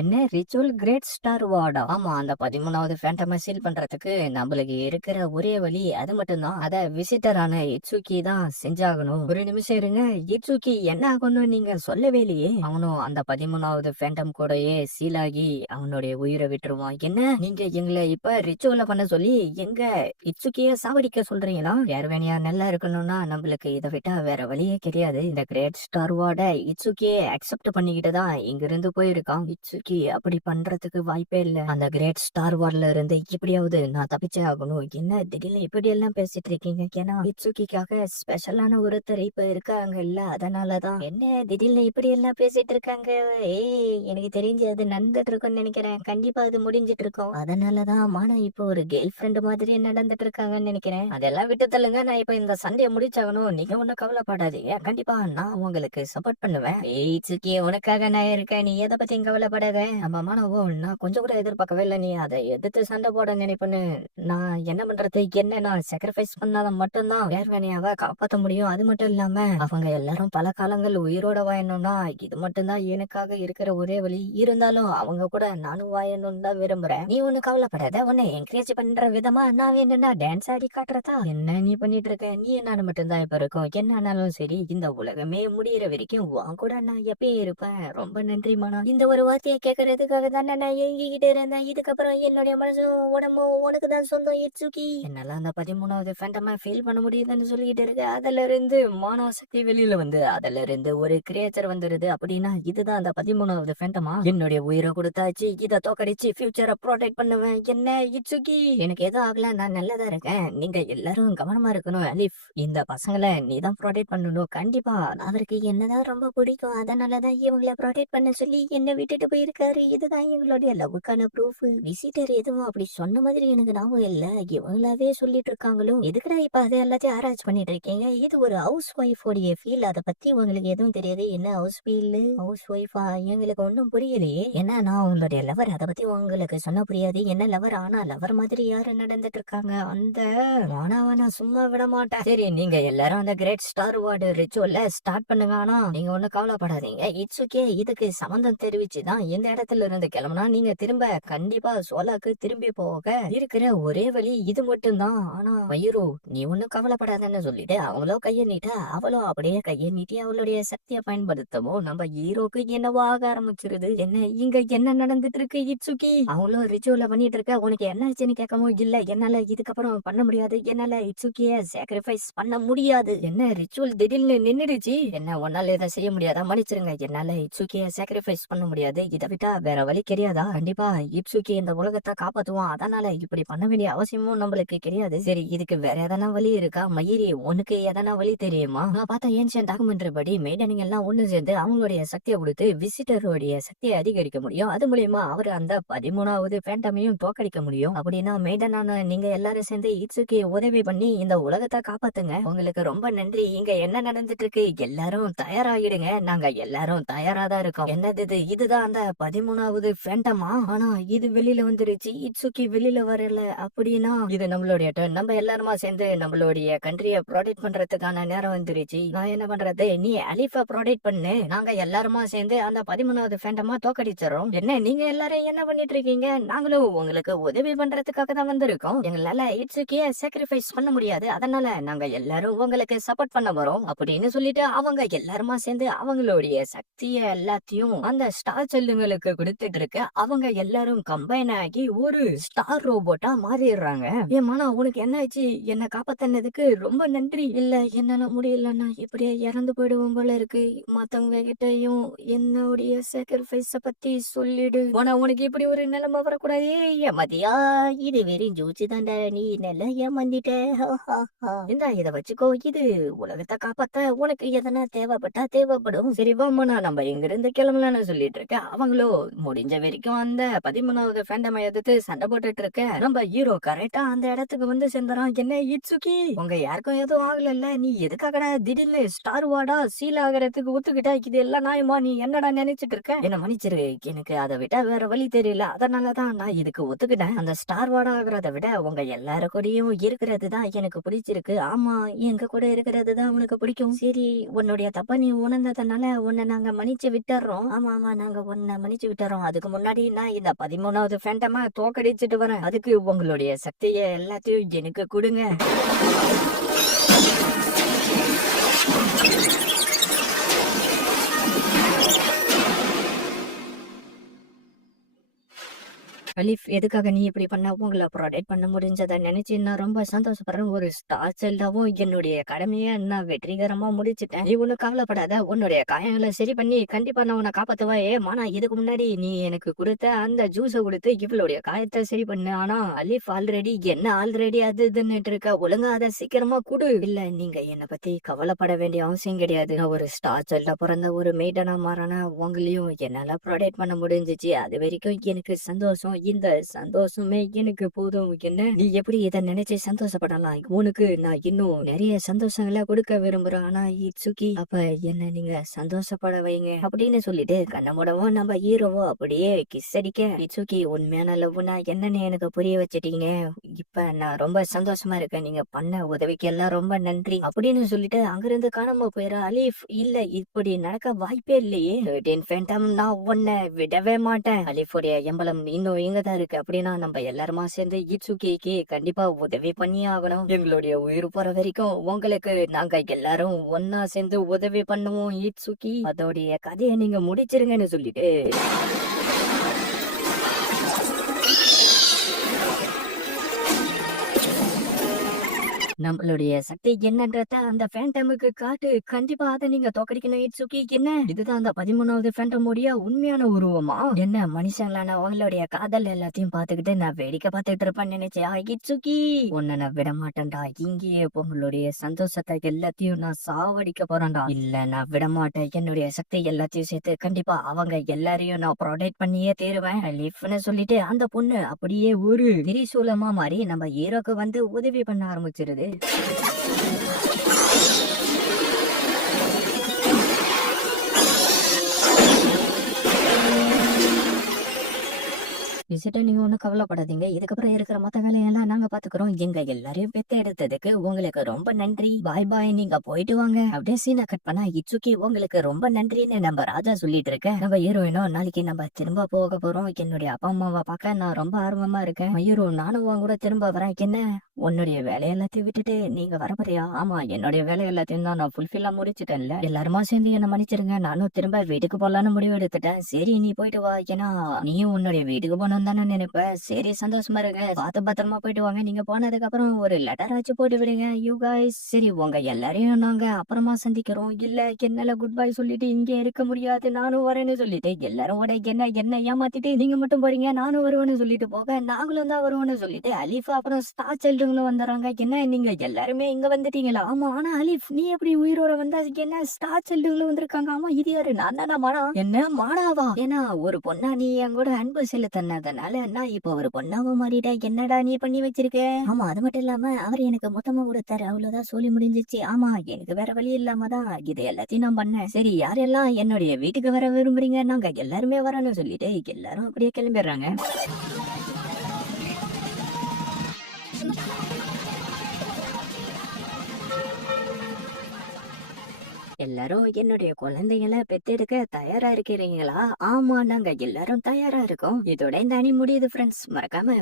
என்ன ritual great star வார்டா? ஆமா, அந்த 13வது ஃபேண்டமை சீல் பண்றதுக்கு நம்மளுக்கு இருக்கிற ஒரே வழி அது மட்டும்தான். அத விசிட்டரான இட்சுகி தான் செஞ்சாகணும். ஒரு நிமிஷம் இருங்க, இட்சுகி என்ன ஆகணும் நீங்க சொல்லவே இல்லையே. அவனும் அந்த 13வது ஃபேண்டம் கூடயே சீல் ஆகி அவனுடைய உயிரை விட்டுருவான். என்ன நீங்க எங்களை இப்ப ரிச்சுவல பண்ண சொல்லி எங்க இட்சுகிய சாவடிக்க சொல்றீங்களா? யார்வேனியா நல்லா இருக்கணும்னா நம்மளுக்கு இதை விட்டா வேற வழியே கிடையாது. இந்த கிரேட் ஸ்டார் வார்ட இட்சுகியே அக்செப்ட் பண்ணிக்கிட்டு தான் இங்க இருந்து போயிருக்கான். இட்சுகி அப்படி பண்றதுக்கு வாய்ப்பே இல்ல. அந்த கிரேட் ஸ்டார் வார்ல இருந்து எப்படியாவது நான் தப்பிச்சே ஆகணும். என்ன திடீர்னு இப்படி எல்லாம் பேசிட்டு இருக்கீங்க? ஏன்னா இட்சுகிக்காக ஸ்பெஷலான ஒருத்தர் இப்ப இருக்காங்க இல்ல, அதனாலதான். என்ன திடீர்னு இப்படி எல்லாம் பேசிட்டு இருக்காங்க? எனக்கு தெரிஞ்சு அது நடந்துட்டு இருக்கும்னு நினைக்கிறேன். கண்டிப்பா அது முடிஞ்சிட்டு இருக்கும். அதனாலதான் மானா இப்போ ஒரு கேர்ள் ஃபிரெண்ட் மாதிரி நடந்துட்டு இருக்காங்கன்னு நினைக்கிறேன். அதெல்லாம் விட்டு தள்ளுங்க, நான் இப்ப இந்த சண்டையை முடிச்சாகணும். நீங்க ஒன்னும் கவலைப்படாதீங்க, கண்டிப்பா நான் உங்களுக்கு சப்போர்ட் பண்ணுவேன். இட்சுகி உனக்காக நான் இருக்கேன், நீ எதை பத்தியும் கவலைப்படாத. நம்ம மானவோ நான் கொஞ்சம் கூட எதிர்பார்க்கவே இல்லை நீ அதை எதிர்த்து சண்டை போட நினைப்பேன்னு. நான் என்ன பண்றது, என்ன நான் சாக்ரிஃபைஸ் பண்ணாதான் மட்டும்தான் வேர்வேனியாவை காப்பாற்ற முடியும். அது மட்டும் இல்லாம அவங்க எல்லாரும் பல காலங்கள் உயிரோட வாழணும்னா இது மட்டும்தான் எனக்காக இருக்கிற ஒரே வழி. இருந்தாலும் அவங்க கூட நானும் வாழணும்னு தான் விரும்புறேன். நீ ஒண்ணு கவலைப்படாத, உன்னை என்கரேஜ் பண்ற விதமா நான் வேணும்னா டான்ஸ் ஆடி காட்டுறதா. என்ன நீ பண்ணிட்டு இருக்க? நீ என்ன மட்டும்தான் இப்ப இருக்கும். என்ன ஆனாலும் சரி, இந்த உலகமே முடியிற வரைக்கும் உன் கூட நான் எப்பயும் இருப்பேன். ரொம்ப நன்றி மனா. இந்த ஒரு வார்த்தையை கேட்கறதுக்காக தானே நான் ஏங்கிக்கிட்டு இருந்தேன். இதுக்கப்புறம் என்னுடைய மனசும் உடம்பும் உனக்கு தான் சொந்தம் இட்சுகி. என்னால அந்த 13வது ஃபேண்டமா ஃபீல் பண்ண முடியுதுன்னு சொல்லிட்டு இருக்கு. அதுல இருந்து மானா சக்தி வெளியில வந்து அதுல இருந்து ஒரு கிரியேச்சர் வந்துருது. அப்படின்னா இதுதான் அந்த 13வது ஃபேண்டமா. என்னுடைய உயிரை கொடுத்தாச்சு, இதை தோக்கடிச்சு ஃபியூச்சரை ப்ரொடெக்ட் பண்ணுவேன். என்ன இட்சுகி, எனக்கு எதுவும் ஆகல, நான் நல்லதா இருக்கேன். நீங்க எல்லாரும் கவனமா இருக்கணும். அலிஃப், இந்த பசங்களை நீ தான் ப்ரொடெக்ட் பண்ணணும். கண்டிப்பா அவருக்கு என்னதான் ரொம்ப பிடிக்கும், அதனாலதான் இவங்களை ப்ரொடெக்ட் பண்ண சொல்லி என்ன விட்டுட்டு போயிருக்காரு. இதுதான் எங்களுடைய லவ்வுக்கான ப்ரூஃப். விசிட்டர் எதுவும் அப்படி சொன்ன மாதிரி எனக்கு ஞாபகம் இல்ல. இவங்களாவே சொல்லிட்டு இருக்காங்களோ. எதுக்குடா இப்ப அதை எல்லாத்தையும் ஆராய்ச்சி பண்ணிட்டு இருக்கீங்க? இது ஒரு ஹவுஸ் ஒய்ஃப் உடைய ஃபீல், அதை பத்தி உங்களுக்கு எதுவும் தெரியாது. என்ன ஹவுஸ் ஃபீல், ஹவுஸ் ஒய்ஃபா? எங்களுக்கு ஒன்னும் புரியலையே. ஏன்னா நான் உங்களுடைய லவர், அதை பத்தி உங்களுக்கு சொன்ன புரியாது. என்ன லவர்? ஆனா லவர் மாதிரி யாரு நடந்துட்டு இருக்காங்க? அந்த வானா சும்மா விட மாட்டேன். சரி, நீங்க எல்லாரும் அந்த கிரேட் ஸ்டார் வார்டு ரிச்சுவல்ல ஸ்டார்ட் பண்ணுங்க. ஆனா நீங்க ஒண்ணு கவலைப்படாதீங்க, இட்ஸ் ஓகே. இதுக்கு சம்பந்தம் தெரிவிச்சுதான் இந்த இடத்துல இருந்து கிளம்புனா நீங்க திரும்ப கண்டிப்பா சோலாக்கு திரும்பி போக இருக்கிற ஒரே வழி இது மட்டும்தான். ஆனா வயிறு, நீ ஒண்ணும் கவலைப்படாதன்னு சொல்லிட்டு அவளோ கைய நீட்ட, அவளோ அப்படியே கைய நீட்டி அவளுடைய சக்தியை பயன்படுத்தவும் நம்ம ஹீரோக்கு என்னவோ ஆக ஆரம்பிச்சிருது. என்ன இங்க என்ன நடந்துட்டு இருக்கு இட்சுகி? அவளும் ரிச்சுவல பண்ணிட்டு இருக்க, உனக்கு என்ன ஆச்சுன்னு கேட்கவும் இல்ல, என்னால இதுக்கப்புறம் பண்ண முடியாது, என்னால இட்சுகிய சாக்ரிஃபைஸ் பண்ண முடியாது. என்ன ரிச்சுவல் திடீர்னு நின்னுடுச்சு? என்ன உன்னால இதை செய்ய முடியாதா? மன்னிச்சிருங்க, என்னால இட்சுகிய சாக்ரிஃபைஸ் பண்ண முடியாது. இதை விட்டா வேற வழி கிடையாதா? கண்டிப்பா இட்சுகி இந்த உலகத்தை காப்பாத்துவான், அதனால இப்படி பண்ண வேண்டிய அவசியமும் நம்மளுக்கு கிடையாது. சரி, இதுக்கு வேற எதனா வழி இருக்கா? மயிரி, உனக்கு எதனா வழி தெரியுமா? நான் பார்த்த ஏன்ஷியன் டாக்குமெண்ட்ரி படி மெய்டனிங் எல்லாம் ஒண்ணு சேர்ந்து அவங்களுடைய சக்தியை கொடுத்து விசிட்டருடைய சக்தியை அதிகரிக்க முடியும். அது மூலியமா அவர் அந்த 13வது ஃபேண்டமையும் தோக்கடிக்க முடியும். அப்படின்னா மெய்டனான நீங்க எல்லாரும் சேர்ந்து இட்சுகி உதவி பண்ணி இந்த உலகத்தை காப்பாத்துங்க. உங்களுக்கு ரொம்ப நன்றி. இங்க என்ன நடந்துட்டு இருக்கு? எல்லாரும் தயாராகிடுங்க, நாங்க எல்லாரும் தயாரா தான் இருக்கோம். என்னது இது? இதுதான் அந்த 13வது ஃபேண்டமா? ஆனா இது வெளியில வந்துருச்சு, இட்சுகி வெளியில வரல. அப்படின்னா இது நம்மளுடைய turn. நம்ம எல்லாருமா சேர்ந்து நம்மளுடைய கண்ட்ரிய ப்ரொடெக்ட் பண்றதுக்கான நேரம் வந்துருச்சு. நான் என்ன பண்றது, நீ அலிஃபா ப்ரொடெக்ட் பண்ணு, நாங்க எல்லாருமா சேர்ந்து அந்த 13வது ஃபேண்டமா தோக்கடிச்சிடறோம். என்ன நீங்க எல்லாரும் என்ன பண்ணிட்டு இருக்கீங்க? நாங்களும் உங்களுக்கு உதவி பண்றதுக்காக தான் வந்திருக்கோம். எங்களால இட்சுகிய சாக்ரிஃபைஸ் பண்ண முடியாது, அதனால நாங்க எல்லாரும் உங்களுக்கு சப்போர்ட் பண்ண வரோம் அப்படின்னு சொல்லிட்டு அவங்க எல்லாருமா சேர்ந்து அவங்களுடைய சக்திய எல்லாத்தையும் அந்த ஸ்டார் செல்லுங்களுக்கு கொடுத்துட்டு இருக்க. அவங்க எல்லாரும் கம்பைன் ஆகி ஒரு ஸ்டார் ரோபோட்டா மாறிடுறாங்க. ஏமானா உனக்கு என்ன ஆச்சு? என்ன காப்பாத்தினதுக்கு ரொம்ப நன்றி. இல்ல, என்னால முடியலன்னா இப்படியே இறந்து போயிடுவோம் போல இருக்கு. மத்தவங்க கிட்டயும் என்னுடைய சாக்ரிஃபைஸ பத்தி சொல்லிடு. ஆனா உனக்கு இப்படி ஒரு நிலைமை வரக்கூடாது. ஏமாத்தியா? இது வெறும் ஜூச்சி தாண்டா, நீ நல்லா ஏமாந்திட்ட. இந்த இதை வச்சுக்கோ, இது உலகத்தை காப்பாத்த உனக்கு எதனா தேவைப்பட்டா தேவைப்படும். சரி வாமா, நம்ம இங்க இருந்து கிளம்பலான்னு சொல்லிட்டு இருக்க. அவங்களோ முடிஞ்ச வரைக்கும் அந்த 13வது ஃபேண்டமை எதிர்த்து சண்டை போட்டுட்டு இருக்க. நம்ம ஹீரோ கரெக்டா அந்த இடத்துக்கு வந்து சேர்ந்துறான். என்ன இட்சுகி, உங்க யாருக்கும் எதுவும் ஆகல? நீ எதுக்காகடா திடீர்னு ஸ்டார் வார்டா சீல் ஆகிறதுக்கு ஒத்துக்கிட்ட? இது எல்லாம் நியாயமா? நீ என்னடா நினைச்சிட்டு இருக்க? என்ன மன்னிச்சிரு, எனக்கு அதை விட வேற வழி தெரியல, அதனாலதான் நான் இதுக்கு ஒத்துக்கிட்டேன். அந்த ஸ்டார் வார்டா ஆகுறத விட உங்க எல்லாரு கூடயும் இருக்கிறது தான் எனக்கு பிடிச்சிருக்கு. ஆமா, எங்க கூட இருக்கிறது தான் உனக்கு பிடிக்கும். சரி, உன்னுடைய தப்ப நீ உணர்ந்ததுனால உன்னை நாங்க மன்னிச்சு விட்டுறோம். ஆமா, நாங்க உன்னை மன்னிச்சு விட்டுறோம். அதுக்கு முன்னாடி நான் இந்த 13வது ஃபேண்டமா தோக்கடிச்சிட்டு வரேன். அதுக்கு உங்களுடைய சக்தியை எல்லாத்தையும் எனக்கு கொடுங்க. அலிஃப், எதுக்காக நீ இப்படி பண்ண? உங்களை ப்ரொடெக்ட் பண்ண முடிஞ்சதை நினைச்சு நான் ரொம்ப சந்தோஷப்படுறேன். ஒரு ஸ்டார் செல்டாவும் என்னுடைய கடமையை நான் வெற்றிகரமா முடிச்சிட்டேன். நீ ஒன்னும் கவலைப்படாத. உன்னுடைய காயங்களை சரி பண்ணி கண்டிப்பா நான் உன்னை காப்பாத்துவேன். ஆனா இதுக்கு முன்னாடி நீ எனக்கு கொடுத்த அந்த ஜூஸை கொடுத்து இவளுடைய காயத்தை சரி பண்ணு. ஆனா அலிஃப் ஆல்ரெடி அது இதுன்னுட்டு இருக்க. ஒழுங்கா அதை சீக்கிரமா குடு. இல்ல, நீங்க என்னை பத்தி கவலைப்பட வேண்டிய அவசியம் கிடையாது. நான் ஒரு ஸ்டார் செல்டா பிறந்த ஒரு மெய்டனா மாறான உங்களையும் என்னால ப்ரொடெக்ட் பண்ண முடிஞ்சிச்சு. அது வரைக்கும் எனக்கு சந்தோஷம். இந்த சந்தோஷமே எனக்கு போதும். என்ன, நீ எப்படி இதை நினைச்சு சந்தோஷப்படலாம்? உனக்கு நான் இன்னும் நிறைய சந்தோஷங்களை கொடுக்க விரும்புறேன். ஆனா இட்சுகி, அப்ப என்ன நீங்க சந்தோஷப்பட வைங்க அப்படின்னு சொல்லிட்டு கண்ணமுடவும் நம்ம ஹீரோவோ அப்படியே கிஸ் அடிக்க, இட்சுகி உண்மையான லவ்னா என்னன்னு எனக்கு புரிய வச்சிட்டீங்க. இப்ப நான் ரொம்ப சந்தோஷமா இருக்கேன். நீங்க பண்ண உதவிக்கு எல்லாம் ரொம்ப நன்றி அப்படின்னு சொல்லிட்டு அங்கிருந்து காணாம போயிடா அலீஃப். இல்ல, இப்படி நடக்க வாய்ப்பே இல்லையே. நான் உன்னை விடவே மாட்டேன். அலீஃபுடைய எம்பலம் இன்னும் இங்கதான் இருக்கு. அப்படின்னா நம்ம எல்லாருமா சேர்ந்து இட்சுகிக்கு கண்டிப்பா உதவி பண்ணி ஆகணும். எங்களுடைய உயிர் போற வரைக்கும் உங்களுக்கு நாங்க எல்லாரும் ஒன்னா சேர்ந்து உதவி பண்ணுவோம் இட்சுகி. அதோடைய கதையை நீங்க முடிச்சிருங்கன்னு சொல்லிட்டு நம்மளுடைய சக்தி என்னன்றத அந்த ஃபேண்டமுக்கு காட்டு. கண்டிப்பா அதை நீங்க தோக்கடிக்கணும் இட்சுகி. என்ன, இதுதான் அந்த 13வது ஃபேண்டமுடைய உண்மையான உருவமா? என்ன மனுஷங்களான அவங்களுடைய காதல் எல்லாத்தையும் பாத்துக்கிட்டு நான் வேடிக்கை பார்த்துட்டு இருப்பேன்னு நினைச்சியா இட்சுகி? உன்னை நான் விட மாட்டேன்டா. இங்கேயே உங்களுடைய சந்தோஷத்தை எல்லாத்தையும் நான் சாவடிக்க போறேன்டா. இல்ல, நான் விட மாட்டேன். என்னுடைய சக்தி எல்லாத்தையும் சேர்த்து கண்டிப்பா அவங்க எல்லாரையும் நான் ப்ரொடெக்ட் பண்ணியே தேருவேன் லிஃப்ட்னு சொல்லிட்டு அந்த பொண்ணு அப்படியே ஒரு திரிசூலமா மாறி நம்ம ஹீரோக்கு வந்து உதவி பண்ண ஆரம்பிச்சிருது. விசிட்ட நீங்க ஒன்னும் கவலைப்படாதீங்க. இதுக்கப்புறம் இருக்கிற மத்த வேலையெல்லாம் நாங்க பாத்துக்கிறோம். எங்க எல்லாரையும் பெத்த எடுத்ததுக்கு உங்களுக்கு ரொம்ப நன்றி. பாய் பாய், நீங்க போயிட்டு வாங்க. அப்படியே சீனை கட் பண்ணா இட்சுகி உங்களுக்கு ரொம்ப நன்றின்னு நம்ம ராஜா சொல்லிட்டு இருக்க. நம்ம ஹீரோயினும் நாளைக்கு நம்ம திரும்ப போக போறோம். என்னுடைய அப்பா அம்மாவை பார்க்க நான் ரொம்ப ஆர்வமா இருக்கேன். ஹீரோ, நானும் உன் கூட திரும்ப வரேன். என்ன, உன்னுடைய வேலை எல்லாத்தையும் விட்டுட்டு நீங்க வரப்போறியா? ஆமா, என்னுடைய வேலை எல்லாத்தையும் தான் நான் ஃபுல்ஃபில்லா முடிச்சுட்டேன்ல. எல்லாருமா சேர்ந்து என்ன மன்னிச்சிருங்க. நானும் திரும்ப வீட்டுக்கு போலான்னு முடிவு எடுத்துட்டேன். சரி, நீ போயிட்டு வா. ஏன்னா நீயும் உன்னுடைய வீட்டுக்கு போன தானே நினைப்பேன். சரி, சந்தோஷமா இருங்க. பார்த்து பத்திரமா போயிட்டு வாங்க. நீங்க போனதுக்கு அப்புறம் ஒரு லெட்டர் ஆச்சு போட்டு விடுங்க யூ கைஸ். சரி, உங்க எல்லாரையும் நாங்க அப்புறமா சந்திக்கிறோம். இல்ல, என்னால குட் பை சொல்லிட்டு இங்க இருக்க முடியாது, நானும் வரேன்னு சொல்லிட்டு எல்லாரும் என்ன ஏமாத்திட்டு நீங்க மட்டும் போறீங்க, நானும் வருவேன்னு சொல்லிட்டு போக, நாங்களும் தான் வருவோம்னு சொல்லிட்டு அலீஃப் அப்புறம் ஸ்டார் சைல்டுங்களும் வந்துடுறாங்க. என்ன, நீங்க எல்லாருமே இங்க வந்துட்டீங்களா? ஆமா, ஆனா அலீஃப் நீ எப்படி உயிரோட வந்து அதுக்கு என்ன ஸ்டார் சைல்டுங்களும் வந்திருக்காங்க? ஆமா, இது யாரு? நான் தானே மானா. என்ன மானாவா? ஏன்னா ஒரு பொண்ணா நீ என் கூட அன்பு செலுத்தினத நான் இப்ப ஒரு பொண்ணாவ மாறிட்டேன். என்னடா நீ பண்ணி வச்சிருக்க? ஆமா, அது மட்டும் இல்லாம அவர் எனக்கு மொத்தமா கொடுத்தாரு. அவ்வளவுதான், சொல்லி முடிஞ்சிச்சு. ஆமா, எனக்கு வேற வழி இல்லாம தான் இது எல்லாத்தையும் நான் பண்ணேன். சரி, யாரெல்லாம் என்னுடைய வீட்டுக்கு வர விரும்புறீங்க? நாங்க எல்லாருமே வரணும்னு சொல்லிட்டு எல்லாரும் அப்படியே கிளம்பிடுறாங்க. எல்லாரும் என்னுடைய குழந்தைகளை பெத்தெடுக்க தயாரா இருக்கிறீங்களா? ஆமா, நாங்க எல்லாரும் தயாரா இருக்கோம். இதோட இந்த அணி முடியுது ஃப்ரெண்ட்ஸ். மறக்காம